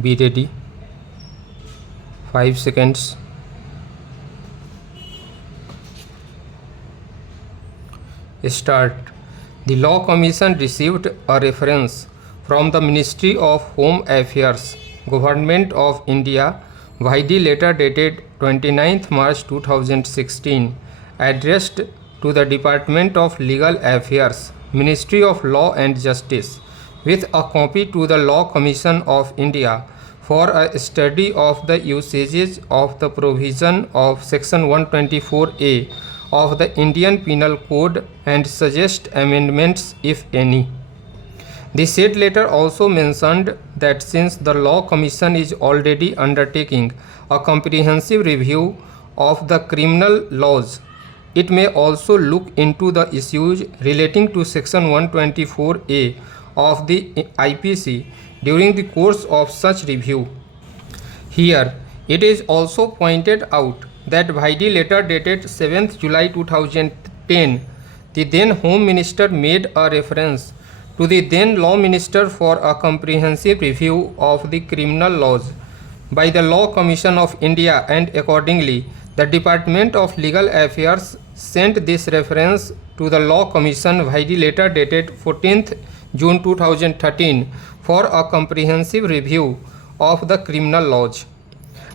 Be ready. 5 seconds. Start. The Law Commission received a reference from the Ministry of Home Affairs, Government of India, via letter dated 29th March 2016, addressed to the Department of Legal Affairs, Ministry of Law and Justice, with a copy to the Law Commission of India for a study of the usages of the provision of Section 124A of the Indian Penal Code and suggest amendments if any. The said letter also mentioned that since the Law Commission is already undertaking a comprehensive review of the criminal laws, it may also look into the issues relating to Section 124A of the IPC during the course of such review. Here, it is also pointed out that by the letter dated 7th July 2010, the then Home Minister made a reference to the then Law Minister for a comprehensive review of the criminal laws by the Law Commission of India, and accordingly, the Department of Legal Affairs sent this reference to the Law Commission by the letter dated 14th June 2013 for a comprehensive review of the criminal laws.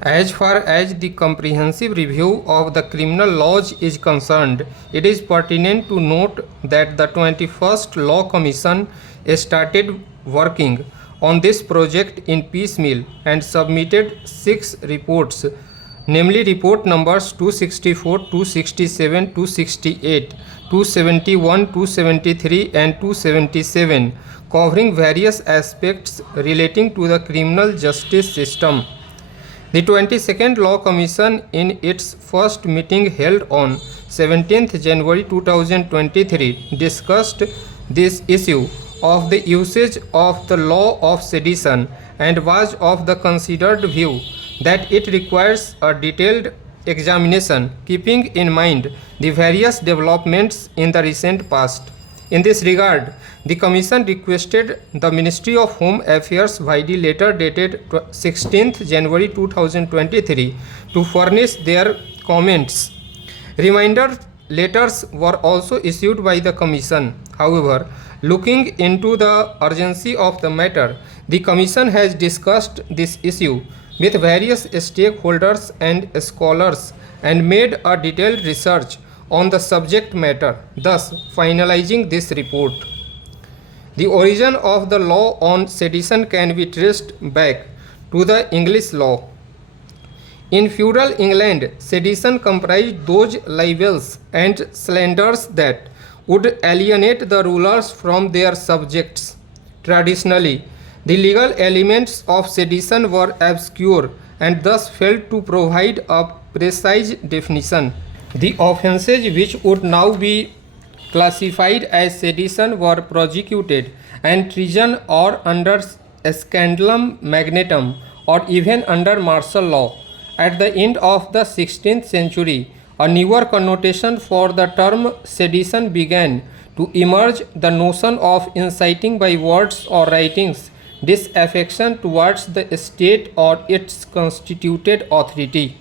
As far as the comprehensive review of the criminal laws is concerned, it is pertinent to note that the 21st Law Commission started working on this project in piecemeal and submitted 6 reports, namely report numbers 264, 267, 268, 271, 273 and 277, covering various aspects relating to the criminal justice system. The 22nd Law Commission, in its first meeting held on 17th January 2023, discussed this issue of the usage of the law of sedition and was of the considered view that it requires a detailed examination, keeping in mind the various developments in the recent past. In this regard, the Commission requested the Ministry of Home Affairs by the letter dated 16th January 2023 to furnish their comments. Reminder letters were issued issued by the Commission. However, looking into the urgency of the matter, the Commission has discussed this issue with various stakeholders and scholars and made a detailed research on the subject matter, thus finalizing this report. The origin of the law on sedition can be traced back to the English law. In feudal England, sedition comprised those libels and slanders that would alienate the rulers from their subjects. Traditionally, the legal elements of sedition were obscure and thus failed to provide a precise definition. The offences which would now be classified as sedition were prosecuted, and treason or under scandalum magnatum or even under martial law. At the end of the 16th century, a newer connotation for the term sedition began to emerge, the notion of inciting by words or writings disaffection towards the state or its constituted authority.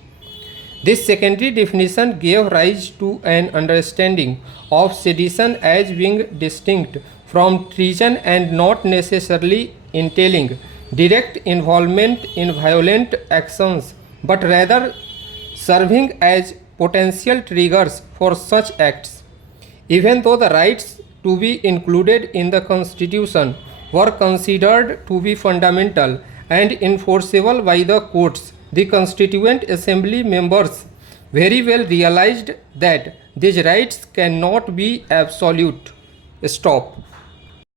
This secondary definition gave rise to an understanding of sedition as being distinct from treason and not necessarily entailing direct involvement in violent actions, but rather serving as potential triggers for such acts. Even though the rights to be included in the Constitution were considered to be fundamental and enforceable by the courts, the Constituent Assembly members very well realized that these rights cannot be absolute. Stop.